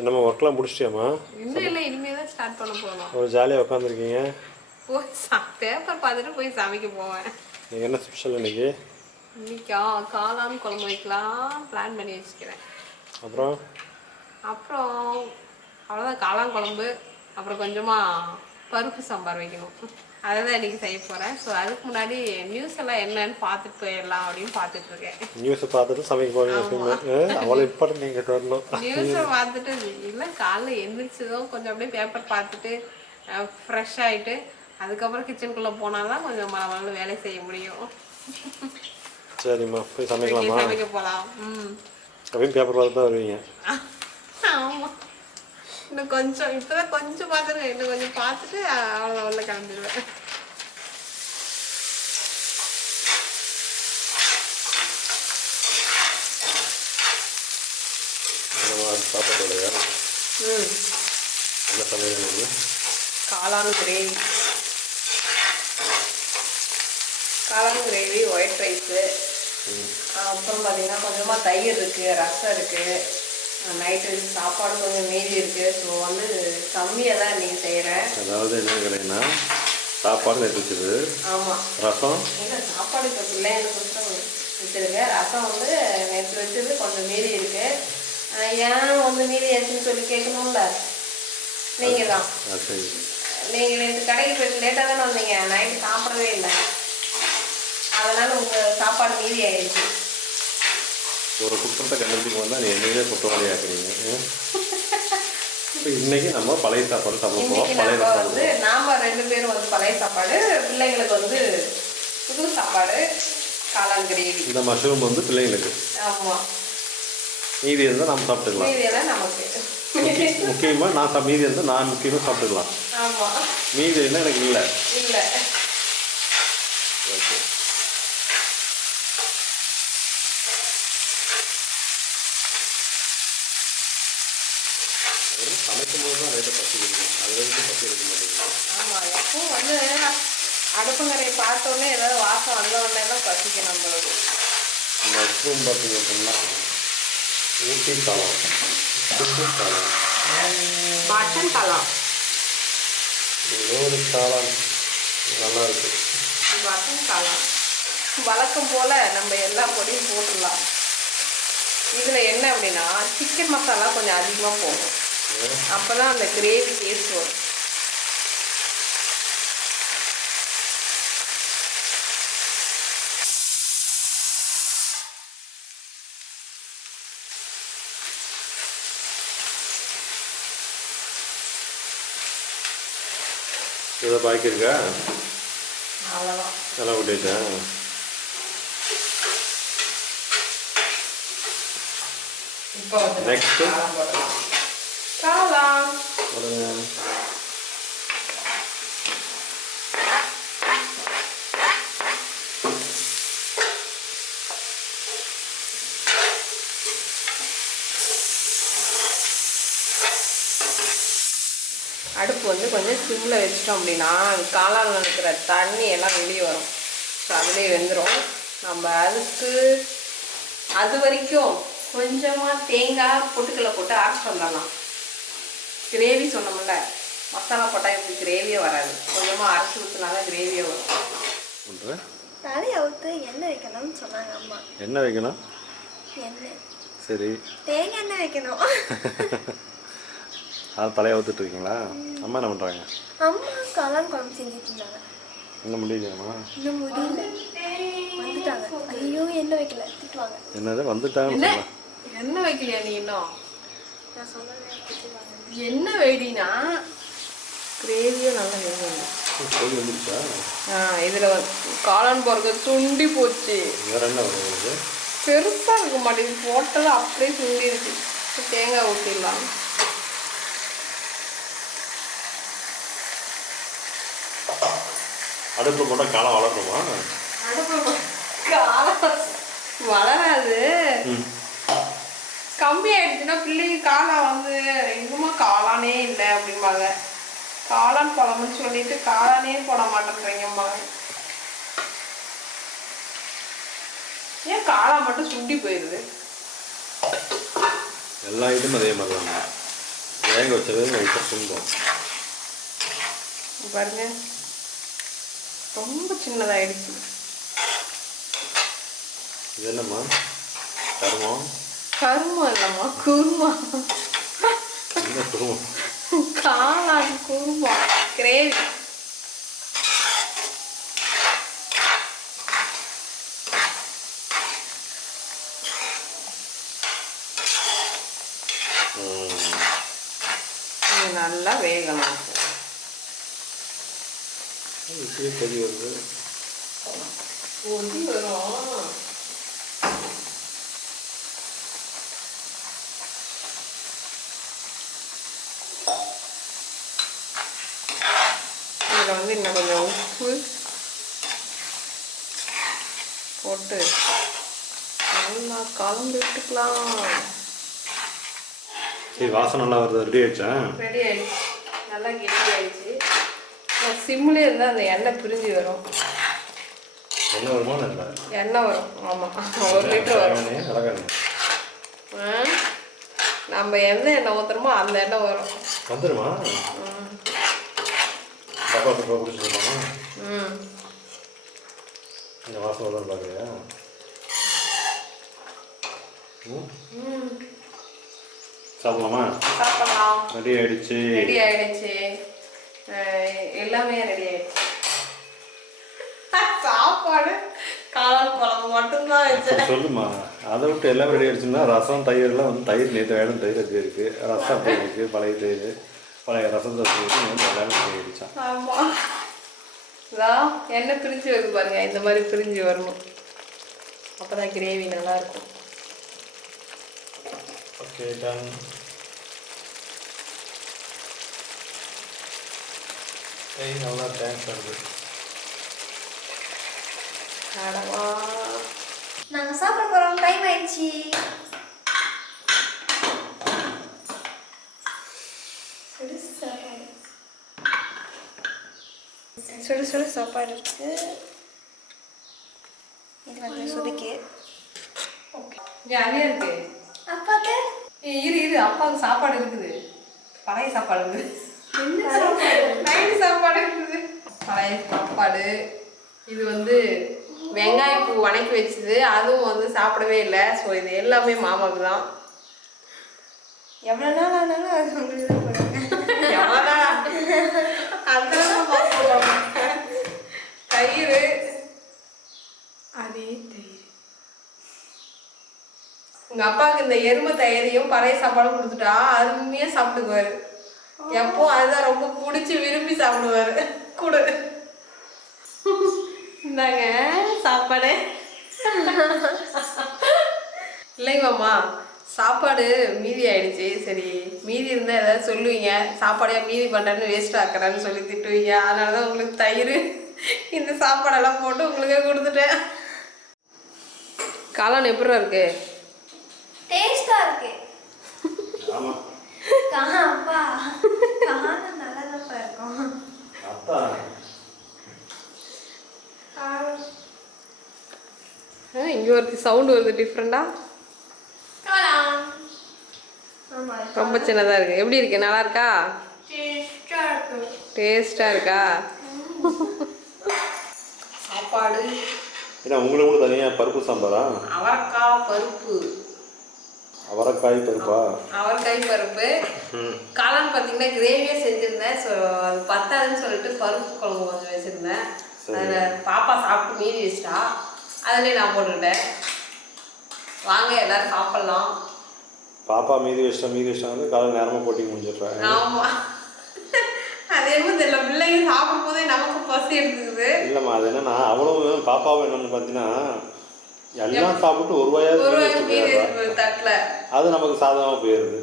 என்னம்மா ஒர்க்லாம் முடிச்சிட்டியாம்மா? இன்னும் இல்லை, இனிமேல் தான் ஸ்டார்ட் பண்ண போகணும். ஒரு ஜாலியாக உட்காந்துருக்கீங்க. போய் பேப்பர் பார்த்துட்டு போய் சமைக்க போவேன். நீங்கள் என்ன ஸ்பெஷல் இன்னைக்கு? இன்னைக்கா காளான் குழம்பு வைக்கலாம் பிளான் பண்ணி வச்சுக்கிறேன். அப்புறம் அவ்வளோதான், காளான் குழம்பு. அப்புறம் கொஞ்சமாக பருப்பு சாம்பார் வைக்கணும். அதை தான் இன்றைக்கி செய்ய போகிறேன். ஸோ அதுக்கு முன்னாடி நியூஸ் எல்லாம் என்னன்னு பார்த்துட்டு போயிடலாம் அப்படின்னு பார்த்துட்ருக்கேன். நியூஸை பார்த்துட்டு சமைக்க போகிறீங்க. அவ்வளோ இம்பார்ட்டன்ட் நீங்கள் வரணும். நியூஸை பார்த்துட்டு இல்லை, காலைல எழுந்திரிச்சதும் கொஞ்சம் அப்படியே பேப்பர் பார்த்துட்டு ஃப்ரெஷ் ஆகிட்டு அதுக்கப்புறம் கிச்சனுக்குள்ளே போனால் தான் கொஞ்சம் மழை வேலை செய்ய முடியும். சரிம்மா, போய் சமைக்கலாமா? சமைக்க போகலாம். அப்படின்னு பேப்பர் பார்த்து தான் வருவீங்க. ஆமாம், இன்னும் கொஞ்சம் இப்போதான் கொஞ்சம் பார்த்துருக்கேன். இன்னும் கொஞ்சம் பார்த்துட்டு அவ்வளோ உள்ள கிளம்பிடுவேன். சாப்பாட்டோடையா? என்ன சமையல்? காளான் கிரேவி, ஒயிட் ரைஸு. அப்புறம் பார்த்தீங்கன்னா கொஞ்சமாக தயிர் இருக்குது, ரசம் இருக்குது. நைட்டு சாப்பாடு கொஞ்சம் மீதி இருக்குது. ஸோ வந்து கம்மியாக தான் நீங்கள் செய்கிறேன். அதாவது என்ன கேட்டீங்கன்னா, சாப்பாடு நேற்று வச்சுது. ஆமாம், ரசம் இல்லை சாப்பாடு இப்போ பிள்ளைங்களுக்கு கொஞ்சம் வச்சுருங்க. ரசம் வந்து நேற்று வச்சது கொஞ்சம் மீதி இருக்குது. ஏன் வந்து மீதி ஆச்சுன்னு சொல்லி கேட்கணும்ல நீங்கள் தான். நீங்கள் நேற்று கடைக்கு போயிட்டு லேட்டாக தானே வந்தீங்க, நைட்டு சாப்பிடவே இல்லை. அதனால் உங்கள் சாப்பாடு மீதி ஆயிடுச்சு. ஒரு குற்றத்தை கண்டுபிடிக்க வந்தால் நீ என்னையே குற்றவாளி ஆக்குறீங்க. இப்போ இன்னைக்கு நம்ம பழைய சாப்பாடு சாப்பிடுவோம். பழைய வந்து நாம் 2 பேரும் வந்து பழைய சாப்பாடு, பிள்ளைங்களுக்கு வந்து புது சாப்பாடு காளான் கிரேவி. இந்த மஷ்ரூம் வந்து பிள்ளைங்களுக்கு. ஆமாம், மீதி இருந்தால் நம்ம சாப்பிட்டுக்கலாம். மீதி எல்லாம் நமக்கு. முக்கியமாக நான் மீதி இருந்தால் நான் முக்கியமாக சாப்பிட்டுக்கலாம். ஆமாம், மீதி என்ன எனக்கு இல்லை. இல்லை. ஓகே, சமைக்கும் போது தான் லைட்டாக பசி இருக்கும். அது வரைக்கும் பசி இருக்க மாட்டேங்குது. ஆமாம், எப்பவும் வந்து அடுப்புங்கரையை பார்த்தோன்னே ஏதாவது வாசம் வந்தோடனே தான் பசிக்கும் நம்மளுக்கு. மஷ்ரூம் பார்த்தீங்க அப்படின்னா ஊட்டி காளான், சுட்டு காளான், மட்டன் காளான், இன்னொரு காளான் நல்லா இருக்கு. மட்டன் காளான் வழக்கம் போல் நம்ம எல்லா பொடியும் போட்டுடலாம். இதில் என்ன அப்படின்னா சிக்கன் மசாலா கொஞ்சம் அதிகமாக போகும். அப்போ தான் அந்த கிரேவி டேஸ்ட் வரும். இதை பாக்கி இருக்கா? அவ்வளோதான், நல்லா விட்டுச்சா? இப்போ நெக்ஸ்ட்டு காளான் போடுங்க. அடுப்பு வந்து கொஞ்சம் சிம்மில் வச்சிட்டோம் அப்படின்னா காளானில் இருக்கிற தண்ணி எல்லாம் வெளியே வரும். ஸோ அதுலேயே வெந்துடும். நம்ம அது வரைக்கும் கொஞ்சமாக தேங்காய் பொட்டுக்கல்லை போட்டு அரைச்சி வந்துடலாம். கிரேவி சொன்னோம்ல, மசாலா போட்டால் இப்படி கிரேவியே வராது. கொஞ்சமாக அரைச்சி ஊற்றினா தான் கிரேவியே வரும். தலையை அவுத்து எண்ணெய் வைக்கணும்னு சொன்னாங்க அம்மா. என்ன வைக்கணும்? எண்ணெய். சரி, தேங்காய் எண்ணெய் வைக்கணும். அது தலையை ஊற்றுட்டு இருக்கீங்களா? அம்மா என்ன பண்ணுறாங்க? அம்மா காளான் குழம்பு செஞ்சுட்டு இருந்தாங்க. இன்னும் முடியலையாம்மா? இன்னும் முடியல, வந்துட்டாங்க. ஐயோ எண்ணெய் வைக்கல, திட்டுவாங்க. என்னது வந்துட்டாங்கன்னு சொல்லலாம். என்ன வைக்கலையா நீ இன்னும்? நான் சொன்னேன் திட்டுவாங்க. என்ன வேடினா கிரேவியே நல்லா வேணும். கோழி வந்துருச்சா? இதில் காளான் போடுறது துண்டி போச்சு. வேறு என்ன வருது? பெருசாக இருக்க மாட்டேங்குது, போட்டது அப்படியே துண்டி இருக்கு. தேங்காய் ஊற்றிடலாம். அடுப்பில் போட்டால் காளான் வளரணுமா? அடுப்பு காளான் வளராது. கம்மி ஆயிடுச்சுன்னா பிள்ளைங்க காளான் வந்து எங்குமா காளானே இல்லை அப்படிம்பாங்க. காளான் குழம்புன்னு சொல்லிட்டு காளானே போட மாட்டேங்கிறீங்கம்பாங்க. ஏன் காளான் மட்டும் சுண்டி போயிடுது? எல்லா இதுவும் அதே மாதிரி தான். வேக வச்சது லைட்டாக சுண்டோம். பாருங்க ரொம்ப சின்னதாகிடுச்சு. இது என்னம்மா கருமம்? கருமா இல்லைம்மா, குருமா. என்ன குருமம்? காளான் குருமா கிரேவி. இது நல்லா வேகணும். இப்படியே கொதி வருது. கொதி வரும். இதில் வந்து இன்னும் கொஞ்சம் உப்பு போட்டு நல்லா கலந்து விட்டுக்கலாம். சரி, வாசனை நல்லா வருது. ரெடி ஆயிடுச்சா? ரெடி ஆயிடுச்சு. நல்லா கெட்டி ஆயிடுச்சு. சிம்லேயே இருந்தால் அந்த எண்ணெய் பிரிஞ்சு வரும். எண்ணெய் வருமா? இல்லை, எண்ணெய் வரும். ஆமாம், 1 லிட்டர் வரும். நம்ம எந்த எண்ணெய் ஊற்றுறோமோ அந்த எண்ணெய் வரும். வந்துடுமா? டப்பா டப்பா குடிச்சுருக்கோமா? இந்த வாசனை தான் பார்க்குறியா? சாப்பிடலாமா? சாப்பிடலாம். ரெடி ஆயிடுச்சு. ரெடி ஆயிடுச்சு. எல்லாமே ரெடி ஆயிடுச்சு. சாப்பாடு காளான் குழம்பு மட்டும்தான் வச்சேன். சொல்லுமா, அதை விட்டு எல்லாமே ரெடி ஆயிடுச்சுன்னா ரசம் தயிர்லாம் வந்து தயிர் நேற்று வேணும், தயிர் அது இருக்குது, ரசம் அப்படி இருக்குது, பழைய தயிர் பழைய ரசம் தயிர் எல்லாமே ரெடி ஆயிடுச்சா? ஆமாம், இதான் எண்ணெய் பிரிஞ்சு வருது பாருங்க. இந்த மாதிரி பிரிஞ்சு வரணும், அப்போ தான் கிரேவி நல்லாயிருக்கும். Okay, ton. நல்லா தேங்க்ஸ் வருது. அடவா, நாங்கள் சாப்பிட போகிறோம். டைம் ஆயிடுச்சு. சுடு சுடு சாப்பாடு இருக்கு. இது வந்து சுதுக்கு. இங்கே அதையே இருக்கு. அப்பாக்கு இரு அப்பாவுக்கு சாப்பாடு இருக்குது. பழைய சாப்பாடு இருக்குது. நைட்டு சாப்பாடு இருக்குது. பழைய சாப்பாடு. இது வந்து வெங்காயப்பூ வணக்கி வச்சுது, அதுவும் வந்து சாப்பிடவே இல்லை. ஸோ இது எல்லாமே மாமாவுக்கு தான். எவ்வளோ நாள் ஆனாலும் அது உங்களுக்கு தான் போடுங்க. எவ்வளோடா அந்த தயிர், அதே தயிர். உங்கள் அப்பாவுக்கு இந்த எருமை தயிரையும் பழைய சாப்பாடும் கொடுத்துட்டா அருமையாக சாப்பிட்டுக்குவார். எப்போ அதுதான் ரொம்ப பிடிச்சி விரும்பி சாப்பிடுவார். கொடு, இந்தாங்க சாப்பாடு. இல்லைங்கம்மா, சாப்பாடு மீதி ஆயிடுச்சு. சரி, மீதி இருந்தால் ஏதாவது சொல்லுவீங்க, சாப்பாடையாக மீதி பண்ணுறேன்னு வேஸ்ட் ஆக்குறேன்னு சொல்லி திட்டுவீங்க. அதனால தான் உங்களுக்கு தயிர் இந்த சாப்பாடெல்லாம் போட்டு உங்களுக்கே கொடுத்துட்டேன். காளான் எப்படி இருக்கு? டேஸ்டாக இருக்கு. ஆமாம், அப்பா காளான் நல்லா தான் இருக்கும். அப்பா இங்கே ஒரு சவுண்டு வருது டிஃப்ரெண்டாக. காளான் ஆமாம், ரொம்ப சின்னதாக இருக்குது. எப்படி இருக்கு? நல்லா இருக்கா? டேஸ்டாக இருக்கு. டேஸ்ட்டாக இருக்கா? சாப்பாடு ஏன்னா உங்களுக்கு தனியாக பருப்பு சாம்பாரா? அவரைக்காய் பருப்பு. அவரைக்காய் பருப்பா? அவரைக்காய் பருப்பு. காளான் பார்த்தீங்கன்னா கிரேவியே செஞ்சுருந்தேன். ஸோ அது பத்தாதுன்னு சொல்லிட்டு பருப்பு குழம்பு கொஞ்சம் வச்சுருந்தேன். அதில் பாப்பா சாப்பிட்டு மீதி வச்சிட்டா, அதிலே நான் போட்டுக்கிட்டேன். வாங்க எல்லாரும் சாப்பிட்லாம். பாப்பா மீதி வச்சிட்டா வந்து காலை நேரமாக போட்டி முடிஞ்சிடுறேன். ஆமாம், அது என்ன தெரியல, பிள்ளைங்க சாப்பிடும் போதே நமக்கு பசி எடுத்துக்குது. இல்லைம்மா, அது என்னன்னா அவ்வளவு பாப்பாவும் என்னன்னு பார்த்தீங்கன்னா எல்லாம் சாப்பிட்டு ஒரு வாயாவது தட்டில் அது நமக்கு சாதகமாக போயிடுது.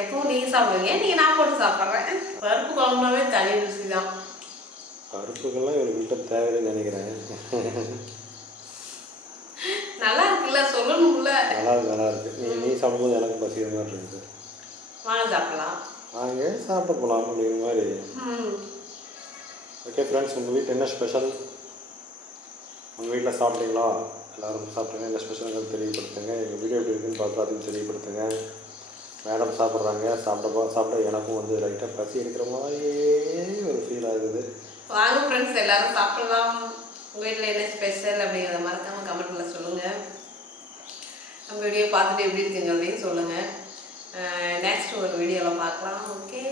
எப்பவும் நீங்கள் சாப்பிடுவீங்க, நீங்கள் நான் போட்டு சாப்பிட்றேன். பருப்பு குழம்புனாவே தனி ருசி தான். பருப்புகள்லாம் இவர்கிட்ட தேவையில்லைன்னு நினைக்கிறேன். நல்லா இருக்குல்ல, சொல்லணும்ல. நல்லா இருக்கு. நீ சாப்பிடும்போது எனக்கு பசிக்கிற மாதிரி இருக்குது. வாங்க சாப்பிடலாம். நாங்கள் சாப்பிட போகலாம் அப்படிங்கிற மாதிரி. ஓகே ஃப்ரெண்ட்ஸ், உங்கள் வீட்டில் என்ன ஸ்பெஷல்? உங்கள் வீட்டில் சாப்பிட்டீங்களா? எல்லோரும் சாப்பிட்டீங்க. என்ன ஸ்பெஷலுங்கிறது தெரியப்படுத்துங்க. எங்கள் வீடியோ எப்படி இருக்குன்னு பார்த்து அதையும் தெரியப்படுத்துங்க. மேடம் சாப்பிட்றாங்க. சாப்பிட எனக்கும் வந்து லைட்டாக பசி எடுக்கிற மாதிரியே ஒரு ஃபீல் ஆகுது. வாங்க ஃப்ரெண்ட்ஸ், எல்லாரும் சாப்பிடலாம். உங்கள் வீட்டில் என்ன ஸ்பெஷல் அப்படிங்கிறத மறக்காமல் கமெண்ட்டில் சொல்லுங்கள். நம்ம வீடியோ பார்த்துட்டு எப்படி இருக்குங்கிறதையும் சொல்லுங்கள். நெக்ஸ்ட் ஒரு வீடியோவில் பார்க்கலாம். ஓகே.